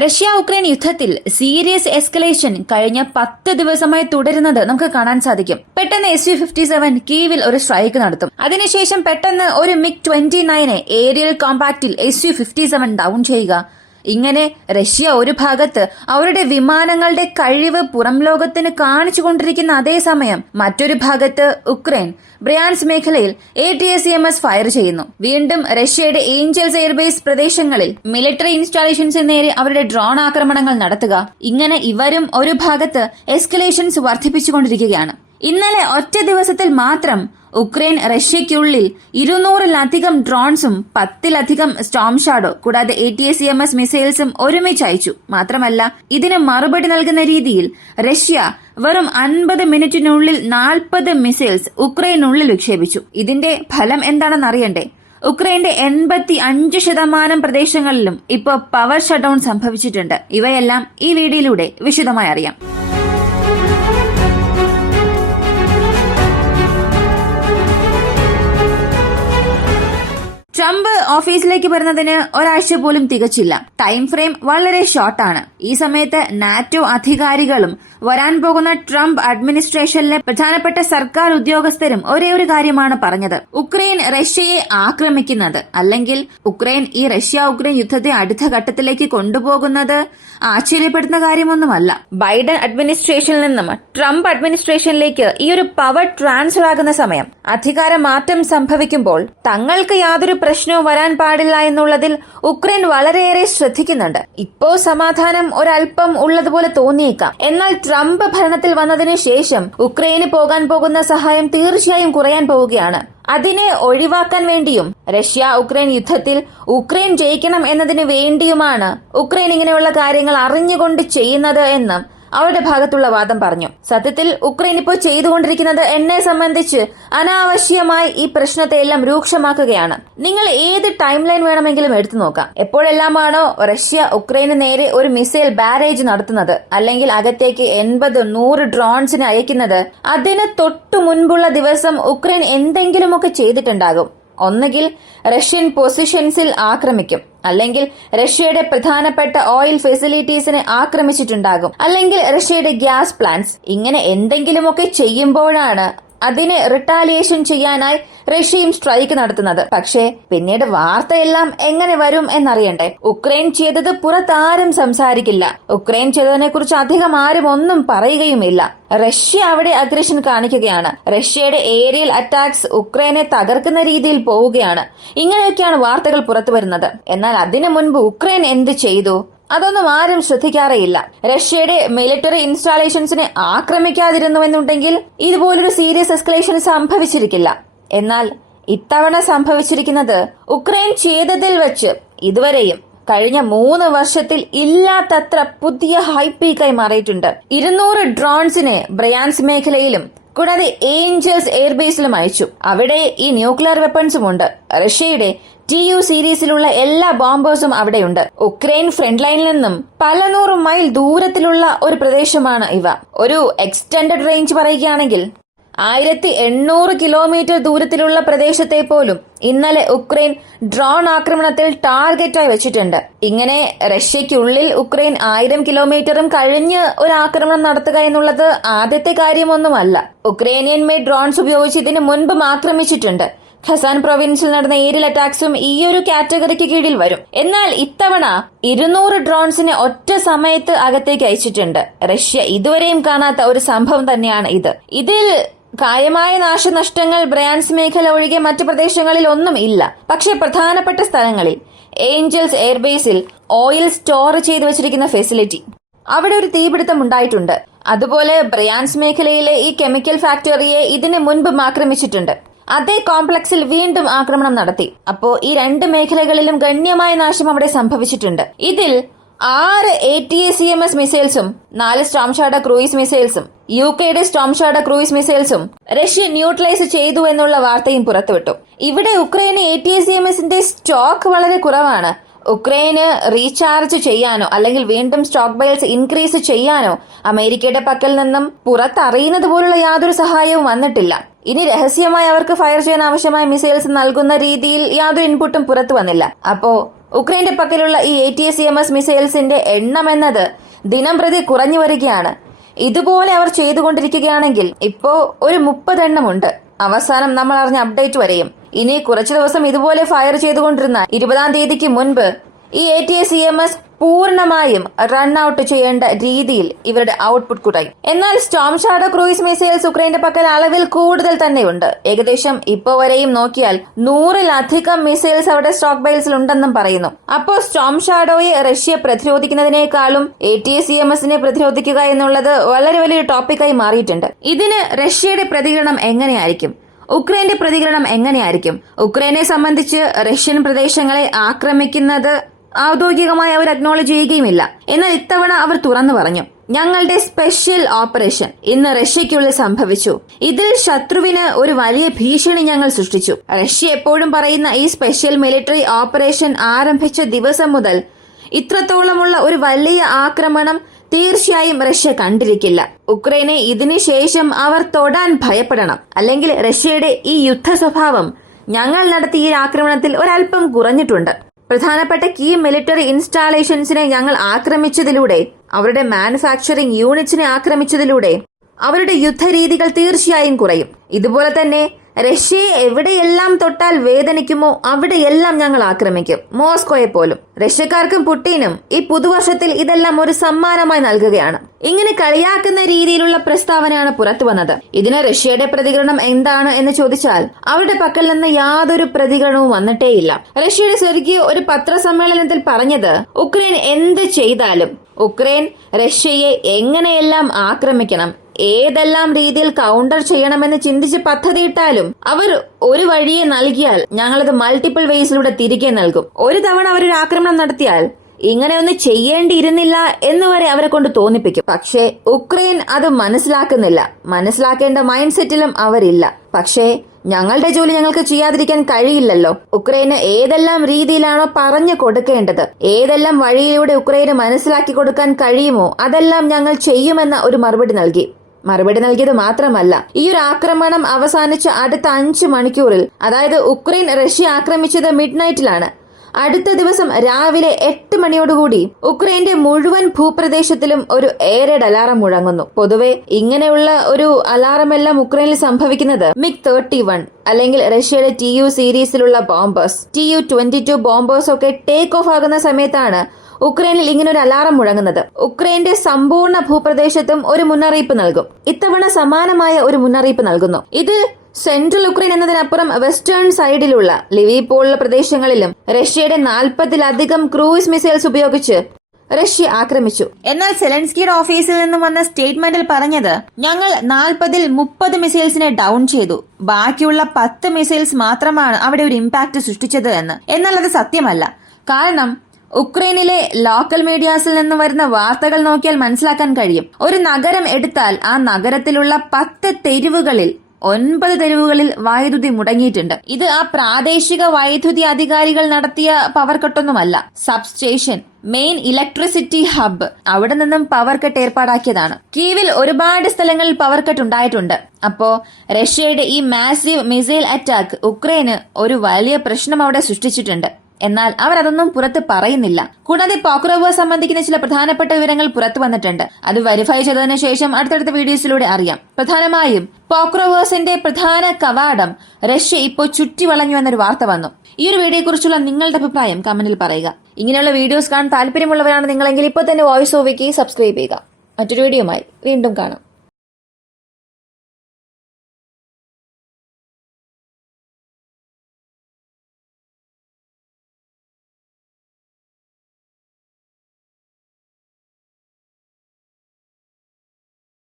Russia Ukraine യുദ്ധത്തിൽ serious escalation കഴിഞ്ഞ 10 ദിവസമായി തുടരുന്നത് നമുക്ക് കാണാൻ സാധിക്കും. പെട്ടെന്ന് Su-57 കീവിൽ ഒരു സ്ട്രൈക്ക് നടത്തും. അതിനുശേഷം പെട്ടെന്ന് ഒരു MiG-29 ഏരിയൽ കോമ്പാക്റ്റിൽ Su-57 ഡൌൺ ചെയ്യുക. ഇങ്ങനെ റഷ്യ ഒരു ഭാഗത്ത് അവരുടെ വിമാനങ്ങളുടെ കഴിവ് പുറം ലോകത്തിന് കാണിച്ചുകൊണ്ടിരിക്കുന്ന അതേസമയം മറ്റൊരു ഭാഗത്ത് ഉക്രൈൻ ബ്രയാൻസ് മേഖലയിൽ ATACMS ഫയർ ചെയ്യുന്നു. വീണ്ടും റഷ്യയുടെ ഏഞ്ചൽസ് എയർബേസ് പ്രദേശങ്ങളിൽ മിലിറ്ററി ഇൻസ്റ്റാളേഷൻസ് നേരെ അവരുടെ ഡ്രോൺ ആക്രമണങ്ങൾ നടത്തുക. ഇങ്ങനെ ഇവരും ഒരു ഭാഗത്ത് എസ്കലേഷൻസ് വർദ്ധിപ്പിച്ചുകൊണ്ടിരിക്കുകയാണ്. ഇന്നലെ ഒറ്റ ദിവസത്തിൽ മാത്രം ഉക്രൈൻ റഷ്യയ്ക്കുള്ളിൽ 200-ലധികം ഡ്രോൺസും 10-ലധികം സ്റ്റോം ഷാഡോ കൂടാതെ ATACMS മിസൈൽസും ഒരുമിച്ച് അയച്ചു. മാത്രമല്ല ഇതിന് മറുപടി നൽകുന്ന രീതിയിൽ റഷ്യ വെറും 50 മിനിറ്റിനുള്ളിൽ 40 മിസൈൽസ് ഉക്രൈനുള്ളിൽ വിക്ഷേപിച്ചു. ഇതിന്റെ ഫലം എന്താണെന്ന് അറിയണ്ടേ? ഉക്രൈന്റെ 85% പ്രദേശങ്ങളിലും ഇപ്പോൾ പവർ ഷട്ട് ഡൌൺ സംഭവിച്ചിട്ടുണ്ട്. ഇവയെല്ലാം ഈ വീഡിയോയിലൂടെ വിശദമായി അറിയാം. ട്രംപ് ഓഫീസിലേക്ക് വരുന്നതിന് ഒരാഴ്ച പോലും തികച്ചില്ല. ടൈം ഫ്രെയിം വളരെ ഷോർട്ടാണ്. ഈ സമയത്ത് നാറ്റോ അധികാരികളും വരാൻ പോകുന്ന ട്രംപ് അഡ്മിനിസ്ട്രേഷനിലെ പ്രധാനപ്പെട്ട സർക്കാർ ഉദ്യോഗസ്ഥരും ഒരേ ഒരു കാര്യമാണ് പറഞ്ഞത്: ഉക്രൈൻ റഷ്യയെ ആക്രമിക്കുന്നത് അല്ലെങ്കിൽ ഉക്രൈൻ ഈ റഷ്യ ഉക്രൈൻ യുദ്ധത്തെ അടുത്ത ഘട്ടത്തിലേക്ക് കൊണ്ടുപോകുന്നത് ആശ്ചര്യപ്പെടുന്ന കാര്യമൊന്നുമല്ല. ബൈഡൻ അഡ്മിനിസ്ട്രേഷനിൽ നിന്നും ട്രംപ് അഡ്മിനിസ്ട്രേഷനിലേക്ക് ഈ ഒരു പവർ ട്രാൻസ്ഫർ ആകുന്ന സമയം അധികാര മാറ്റം സംഭവിക്കുമ്പോൾ തങ്ങൾക്ക് യാതൊരു പ്രശ്നവും വരാൻ പാടില്ല എന്നുള്ളതിൽ ഉക്രൈൻ വളരെയേറെ ശ്രദ്ധിക്കുന്നുണ്ട്. ഇപ്പോ സമാധാനം ഒരൽപ്പം ഉള്ളതുപോലെ തോന്നിയേക്കാം. എന്നാൽ ട്രംപ് ഭരണത്തിൽ വന്നതിന് ശേഷം ഉക്രൈന് പോകാൻ പോകുന്ന സഹായം തീർച്ചയായും കുറയാൻ പോവുകയാണ്. അതിനെ ഒഴിവാക്കാൻ വേണ്ടിയും റഷ്യ ഉക്രൈൻ യുദ്ധത്തിൽ ഉക്രൈൻ ജയിക്കണം എന്നതിന് വേണ്ടിയുമാണ് ഉക്രൈൻ ഇങ്ങനെയുള്ള കാര്യങ്ങൾ അറിഞ്ഞുകൊണ്ട് ചെയ്യുന്നത് എന്ന് അവരുടെ ഭാഗത്തുള്ള വാദം പറഞ്ഞു. സത്യത്തിൽ ഉക്രൈൻ ഇപ്പോൾ ചെയ്തുകൊണ്ടിരിക്കുന്നത് എന്നെ സംബന്ധിച്ച് അനാവശ്യമായി ഈ പ്രശ്നത്തെ എല്ലാം രൂക്ഷമാക്കുകയാണ്. നിങ്ങൾ ഏത് ടൈം ലൈൻ വേണമെങ്കിലും എടുത്തു നോക്കാം. എപ്പോഴെല്ലാമാണോ റഷ്യ ഉക്രൈന് നേരെ ഒരു മിസൈൽ ബാരേജ് നടത്തുന്നത് അല്ലെങ്കിൽ അകത്തേക്ക് 80-100 ഡ്രോൺസിനെ അയക്കുന്നത്, അതിന് തൊട്ടു മുൻപുള്ള ദിവസം ഉക്രൈൻ എന്തെങ്കിലുമൊക്കെ ചെയ്തിട്ടുണ്ടാകും. ഒന്നുകിൽ റഷ്യൻ പൊസിഷൻസിൽ ആക്രമിക്കും, അല്ലെങ്കിൽ റഷ്യയുടെ പ്രധാനപ്പെട്ട ഓയിൽ ഫെസിലിറ്റീസിനെ ആക്രമിച്ചിട്ടുണ്ടാകും, അല്ലെങ്കിൽ റഷ്യയുടെ ഗ്യാസ് പ്ലാന്റ്സ്. ഇങ്ങനെ എന്തെങ്കിലുമൊക്കെ ചെയ്യുമ്പോഴാണ് അതിന് റിട്ടാലിയേഷൻ ചെയ്യാനായി റഷ്യയും സ്ട്രൈക്ക് നടത്തുന്നത്. പക്ഷേ പിന്നീട് വാർത്തയെല്ലാം എങ്ങനെ വരും എന്നറിയണ്ടേ? ഉക്രൈൻ ചെയ്തത് പുറത്താരും സംസാരിക്കില്ല. ഉക്രൈൻ ചെയ്തതിനെ കുറിച്ച് അധികം ആരും ഒന്നും പറയുകയുമില്ല. റഷ്യ അവിടെ അഗ്രഷൻ കാണിക്കുകയാണ്. റഷ്യയുടെ ഏരിയൽ അറ്റാക്സ് ഉക്രൈനെ തകർക്കുന്ന രീതിയിൽ പോവുകയാണ്. ഇങ്ങനെയൊക്കെയാണ് വാർത്തകൾ പുറത്തു വരുന്നത്. എന്നാൽ അതിനു മുൻപ് ഉക്രൈൻ എന്ത് ചെയ്തു? അതൊന്നും ആരും ശ്രദ്ധിക്കാറേയില്ല. റഷ്യയുടെ മിലിറ്ററി ഇൻസ്റ്റാളേഷൻസിനെ ആക്രമിക്കാതിരുന്നുവെന്നുണ്ടെങ്കിൽ ഇതുപോലൊരു സീരിയസ് എസ്കലേഷൻ സംഭവിച്ചിരിക്കില്ല. എന്നാൽ ഇത്തവണ സംഭവിച്ചിരിക്കുന്നത് ഉക്രൈൻ ചെയ്തതിൽ വെച്ച് ഇതുവരെയും കഴിഞ്ഞ 3 വർഷത്തിൽ ഇല്ലാത്തത്ര പുതിയ ഹൈ പീക്കായി മാറിയിട്ടുണ്ട്. 200 ഡ്രോൺസിനെ ബ്രയാൻസ് മേഖലയിലും കൂടാതെ ഏഞ്ചൽസ് എയർബേസിലും അയച്ചു. അവിടെ ഈ ന്യൂക്ലിയർ വെപ്പൺസും ഉണ്ട്. റഷ്യയുടെ TU സീരീസിലുള്ള എല്ലാ ബോംബേഴ്സും അവിടെയുണ്ട്. ഉക്രൈൻ ഫ്രണ്ട് ലൈനിൽ നിന്നും പല 100 മൈൽ ദൂരത്തിലുള്ള ഒരു പ്രദേശമാണ് ഇവ. ഒരു എക്സ്റ്റൻഡഡ് റേഞ്ച് പറയുകയാണെങ്കിൽ 1800 കിലോമീറ്റർ ദൂരത്തിലുള്ള പ്രദേശത്തെ പോലും ഇന്നലെ ഉക്രൈൻ ഡ്രോൺ ആക്രമണത്തിൽ ടാർഗറ്റായി വെച്ചിട്ടുണ്ട്. ഇങ്ങനെ റഷ്യയ്ക്കുള്ളിൽ ഉക്രൈൻ 1000 കിലോമീറ്ററും കഴിഞ്ഞ് ഒരു ആക്രമണം നടത്തുക എന്നുള്ളത് ആദ്യത്തെ കാര്യമൊന്നുമല്ല. ഉക്രൈനിയൻ മെയ്ഡ് ഡ്രോൺസ് ഉപയോഗിച്ച് ഇതിനു മുൻപും ആക്രമിച്ചിട്ടുണ്ട്. ഖസാൻ പ്രൊവിൻസിൽ നടന്ന ഏരിയൽ അറ്റാക്സും ഈ ഒരു കാറ്റഗറിക്ക് കീഴിൽ വരും. എന്നാൽ ഇത്തവണ 200 ഡ്രോൺസിനെ ഒറ്റ സമയത്ത് അകത്തേക്ക് അയച്ചിട്ടുണ്ട്. റഷ്യ ഇതുവരെയും കാണാത്ത ഒരു സംഭവം തന്നെയാണ് ഇത്. ഇതിൽ കാര്യമായ നാശനഷ്ടങ്ങൾ ബ്രയാൻസ് മേഖല ഒഴികെ മറ്റു പ്രദേശങ്ങളിൽ ഒന്നും ഇല്ല. പക്ഷേ പ്രധാനപ്പെട്ട സ്ഥലങ്ങളിൽ ഏഞ്ചൽസ് എയർബേസിൽ ഓയിൽ സ്റ്റോർ ചെയ്തു വെച്ചിരിക്കുന്ന ഫെസിലിറ്റി, അവിടെ ഒരു തീപിടുത്തം ഉണ്ടായിട്ടുണ്ട്. അതുപോലെ ബ്രയാൻസ് മേഖലയിലെ ഈ കെമിക്കൽ ഫാക്ടറിയെ ഇതിനു മുൻപും ആക്രമിച്ചിട്ടുണ്ട്. അതേ കോംപ്ലക്സിൽ വീണ്ടും ആക്രമണം നടത്തി. അപ്പോ ഈ 2 മേഖലകളിലും ഗണ്യമായ നാശം അവിടെ സംഭവിച്ചിട്ടുണ്ട്. ഇതിൽ 6 ATACMS മിസൈൽസും 4 സ്റ്റോം ഷാഡോ ക്രൂയിസ് മിസൈൽസും UK സ്റ്റോം ഷാഡോ ക്രൂയിസ് മിസൈൽസും റഷ്യ ന്യൂട്രലൈസ് ചെയ്തു എന്നുള്ള വാർത്തയും പുറത്തുവിട്ടു. ഇവിടെ ഉക്രൈന് ATACMSന്റെ സ്റ്റോക്ക് വളരെ കുറവാണ്. ഉക്രൈന് റീചാർജ് ചെയ്യാനോ അല്ലെങ്കിൽ വീണ്ടും സ്റ്റോക്ക് ബൈൽസ് ഇൻക്രീസ് ചെയ്യാനോ അമേരിക്കയുടെ പക്കൽ നിന്നും പുറത്തറിയുന്നത് പോലുള്ള യാതൊരു സഹായവും വന്നിട്ടില്ല. ഇനി രഹസ്യമായി അവർക്ക് ഫയർ ചെയ്യാൻ ആവശ്യമായ മിസൈൽസ് നൽകുന്ന രീതിയിൽ യാതൊരു ഇൻപുട്ടും പുറത്തു വന്നില്ല. അപ്പോ ഉക്രൈന്റെ പക്കലുള്ള ഈ ATACMS മിസൈൽസിന്റെ എണ്ണം എന്നത് ദിനം പ്രതി കുറഞ്ഞു വരികയാണ്. ഇതുപോലെ അവർ ചെയ്തുകൊണ്ടിരിക്കുകയാണെങ്കിൽ ഇപ്പോ ഒരു 30 എണ്ണമുണ്ട്. അവസാനം നമ്മൾ അറിഞ്ഞ അപ്ഡേറ്റ് വരെയും. ഇനി കുറച്ചു ദിവസം ഇതുപോലെ ഫയർ ചെയ്തുകൊണ്ടിരുന്ന 20-ാം തീയതിക്ക് മുൻപ് ഈ ATACMS പൂർണ്ണമായും റൺ ഔട്ട് ചെയ്യേണ്ട രീതിയിൽ ഇവരുടെ ഔട്ട്പുട്ട് കുറയും. എന്നാൽ സ്റ്റോം ഷാഡോ ക്രൂയിസ് മിസൈൽസ് ഉക്രൈന്റെ പക്കൽ അളവിൽ കൂടുതൽ തന്നെയുണ്ട്. ഏകദേശം ഇപ്പോ വരെയും നോക്കിയാൽ 100-ലധികം മിസൈൽസ് അവരുടെ സ്റ്റോക്ക് ബൈൽസിൽ ഉണ്ടെന്നും പറയുന്നു. അപ്പോൾ സ്റ്റോം ഷാഡോയെ റഷ്യ പ്രതിരോധിക്കുന്നതിനേക്കാളും ATACMSനെ പ്രതിരോധിക്കുക എന്നുള്ളത് വളരെ വലിയൊരു ടോപ്പിക്കായി മാറിയിട്ടുണ്ട്. ഇതിന് റഷ്യയുടെ പ്രതികരണം എങ്ങനെയായിരിക്കും? ഉക്രൈന്റെ പ്രതികരണം എങ്ങനെയായിരിക്കും? ഉക്രൈനെ സംബന്ധിച്ച് റഷ്യൻ പ്രദേശങ്ങളെ ആക്രമിക്കുന്നത് ഔദ്യോഗികമായി അവർ അക്നോളജ് ചെയ്യുകയുമില്ല. എന്നാൽ ഇത്തവണ അവർ തുറന്നു പറഞ്ഞു, ഞങ്ങളുടെ സ്പെഷ്യൽ ഓപ്പറേഷൻ ഇന്ന് റഷ്യയ്ക്കുള്ളിൽ സംഭവിച്ചു. ഇതിൽ ശത്രുവിന് ഒരു വലിയ ഭീഷണി ഞങ്ങൾ സൃഷ്ടിച്ചു. റഷ്യ എപ്പോഴും പറയുന്ന ഈ സ്പെഷ്യൽ മിലിറ്ററി ഓപ്പറേഷൻ ആരംഭിച്ച ദിവസം മുതൽ ഇത്രത്തോളമുള്ള ഒരു വലിയ ആക്രമണം തീർച്ചയായും റഷ്യ കണ്ടിരിക്കില്ല. ഉക്രൈനെ ഇതിനുശേഷം അവർ തൊടാൻ ഭയപ്പെടണം. അല്ലെങ്കിൽ റഷ്യയുടെ ഈ യുദ്ധ സ്വഭാവം ഞങ്ങൾ നടത്തിയ ഈ ആക്രമണത്തിൽ ഒരല്പം കുറഞ്ഞിട്ടുണ്ട്. പ്രധാനപ്പെട്ട കീ മിലിറ്ററി ഇൻസ്റ്റാളേഷൻസിനെ ഞങ്ങൾ ആക്രമിച്ചതിലൂടെ, അവരുടെ മാനുഫാക്ചറിംഗ് യൂണിറ്റ്സിനെ ആക്രമിച്ചതിലൂടെ അവരുടെ യുദ്ധരീതികൾ തീർച്ചയായും കുറയും. ഇതുപോലെ തന്നെ റഷ്യയെ എവിടെയെല്ലാം തൊട്ടാൽ വേദനിക്കുമോ അവിടെയെല്ലാം ഞങ്ങൾ ആക്രമിക്കും, മോസ്കോയെ പോലും. റഷ്യക്കാർക്കും പുടിനും ഈ പുതുവർഷത്തിൽ ഇതെല്ലാം ഒരു സമ്മാനമായി നൽകുകയാണ്. ഇങ്ങനെ കളിയാക്കുന്ന രീതിയിലുള്ള പ്രസ്താവനയാണ് പുറത്തു വന്നത്. ഇതിന് റഷ്യയുടെ പ്രതികരണം എന്താണ് എന്ന് ചോദിച്ചാൽ അവരുടെ പക്കൽ നിന്ന് യാതൊരു പ്രതികരണവും വന്നിട്ടേയില്ല. റഷ്യയുടെ സെർഗിയോ ഒരു പത്രസമ്മേളനത്തിൽ പറഞ്ഞത്, ഉക്രൈൻ എന്ത് ചെയ്താലും ഉക്രൈൻ റഷ്യയെ എങ്ങനെയെല്ലാം ആക്രമിക്കണം, ഏതെല്ലാം രീതിയിൽ കൗണ്ടർ ചെയ്യണമെന്ന് ചിന്തിച്ച് പദ്ധതിയിട്ടാലും അവർ ഒരു വഴിയെ നൽകിയാൽ ഞങ്ങളത് മൾട്ടിപ്പിൾ വേസിലൂടെ തിരികെ നൽകും. ഒരു തവണ അവരൊരു ആക്രമണം നടത്തിയാൽ ഇങ്ങനെയൊന്നും ചെയ്യേണ്ടിയിരുന്നില്ല എന്നുവരെ അവരെ കൊണ്ട് തോന്നിപ്പിക്കും. പക്ഷേ ഉക്രൈൻ അത് മനസ്സിലാക്കുന്നില്ല. മനസ്സിലാക്കേണ്ട മൈൻഡ് സെറ്റിലും അവരില്ല. പക്ഷേ ഞങ്ങളുടെ ജോലി ഞങ്ങൾക്ക് ചെയ്യാതിരിക്കാൻ കഴിയില്ലല്ലോ. ഉക്രൈന് ഏതെല്ലാം രീതിയിലാണോ പറഞ്ഞു കൊടുക്കേണ്ടത്, ഏതെല്ലാം വഴിയിലൂടെ ഉക്രൈന് മനസ്സിലാക്കി കൊടുക്കാൻ കഴിയുമോ അതെല്ലാം ഞങ്ങൾ ചെയ്യുമെന്ന ഒരു മറുപടി നൽകിയത് മാത്രമല്ല, ഈ ഒരു ആക്രമണം അവസാനിച്ച അടുത്ത 5 മണിക്കൂറിൽ, അതായത് ഉക്രൈൻ റഷ്യ ആക്രമിച്ചത് മിഡ്നൈറ്റിലാണ്. അടുത്ത ദിവസം രാവിലെ 8 മണിയോടുകൂടി ഉക്രൈന്റെ മുഴുവൻ ഭൂപ്രദേശത്തിലും ഒരു എയർ റെയ്ഡ് അലാറം മുഴങ്ങുന്നു. പൊതുവെ ഇങ്ങനെയുള്ള ഒരു അലാറം എല്ലാം ഉക്രൈനിൽ സംഭവിക്കുന്നത് MiG-31 അല്ലെങ്കിൽ റഷ്യയുടെ TU സീരീസിലുള്ള ബോംബേഴ്സ്, Tu-22 ബോംബേഴ്സ് ഒക്കെ ടേക്ക് ഓഫ് ആകുന്ന സമയത്താണ് ഉക്രൈനിൽ ഇങ്ങനൊരു അലാറം മുഴങ്ങുന്നത്. ഉക്രൈന്റെ സമ്പൂർണ്ണ ഭൂപ്രദേശത്തും ഒരു മുന്നറിയിപ്പ് നൽകും. ഇത്തവണ സമാനമായ ഒരു മുന്നറിയിപ്പ് നൽകുന്നു. ഇത് സെൻട്രൽ ഉക്രൈൻ എന്നതിനപ്പുറം വെസ്റ്റേൺ സൈഡിലുള്ള ലിവീവ് പോലുള്ള പ്രദേശങ്ങളിലും റഷ്യയുടെ 40-ലധികം ക്രൂയിസ് മിസൈൽസ് ഉപയോഗിച്ച് റഷ്യ ആക്രമിച്ചു. എന്നാൽ സെലൻസ്കിയുടെ ഓഫീസിൽ നിന്നും വന്ന സ്റ്റേറ്റ്മെന്റിൽ പറഞ്ഞത്, ഞങ്ങൾ 40-ൽ 30 മിസൈൽസിനെ ഡൌൺ ചെയ്തു, ബാക്കിയുള്ള 10 മിസൈൽസ് മാത്രമാണ് അവിടെ ഒരു ഇമ്പാക്ട് സൃഷ്ടിച്ചത് എന്ന്. എന്നാൽ അത് സത്യമല്ല. കാരണം ഉക്രൈനിലെ ലോക്കൽ മീഡിയാസിൽ നിന്ന് വരുന്ന വാർത്തകൾ നോക്കിയാൽ മനസ്സിലാക്കാൻ കഴിയും. ഒരു നഗരം എടുത്താൽ ആ നഗരത്തിലുള്ള 10 തെരുവുകളിൽ 9 തെരുവുകളിൽ വൈദ്യുതി മുടങ്ങിയിട്ടുണ്ട്. ഇത് ആ പ്രാദേശിക വൈദ്യുതി അധികാരികൾ നടത്തിയ പവർ കട്ടൊന്നുമല്ല. സബ്സ്റ്റേഷൻ, മെയിൻ ഇലക്ട്രിസിറ്റി ഹബ്ബ്, അവിടെ നിന്നും പവർ കട്ട് ഏർപ്പാടാക്കിയതാണ്. കീവിൽ ഒരുപാട് സ്ഥലങ്ങളിൽ പവർ കട്ട് ഉണ്ടായിട്ടുണ്ട്. അപ്പോ റഷ്യയുടെ ഈ മാസീവ് മിസൈൽ അറ്റാക്ക് ഉക്രൈന് ഒരു വലിയ പ്രശ്നം അവിടെ സൃഷ്ടിച്ചിട്ടുണ്ട്. എന്നാൽ അവർ അതൊന്നും പുറത്ത് പറയുന്നില്ല. കൂടാതെ പോക്രോവോ സംബന്ധിക്കുന്ന ചില പ്രധാനപ്പെട്ട വിവരങ്ങൾ പുറത്തു വന്നിട്ടുണ്ട്. അത് വെരിഫൈ ചെയ്തതിനു ശേഷം അടുത്തടുത്ത വീഡിയോസിലൂടെ അറിയാം. പ്രധാനമായും പോക്രോവോസിന്റെ പ്രധാന കവാടം റഷ്യ ഇപ്പോൾ ചുറ്റി വളഞ്ഞു എന്നൊരു വാർത്ത വന്നു. ഈ ഒരു വീഡിയോയെക്കുറിച്ചുള്ള നിങ്ങളുടെ അഭിപ്രായം കമന്റിൽ പറയുക. ഇങ്ങനെയുള്ള വീഡിയോസ് കാണാൻ താല്പര്യമുള്ളവരാണ് നിങ്ങളെങ്കിൽ ഇപ്പോൾ തന്നെ വോയിസ് ഓവയ്ക്ക് സബ്സ്ക്രൈബ് ചെയ്യുക. മറ്റൊരു വീഡിയോയുമായി വീണ്ടും കാണാം.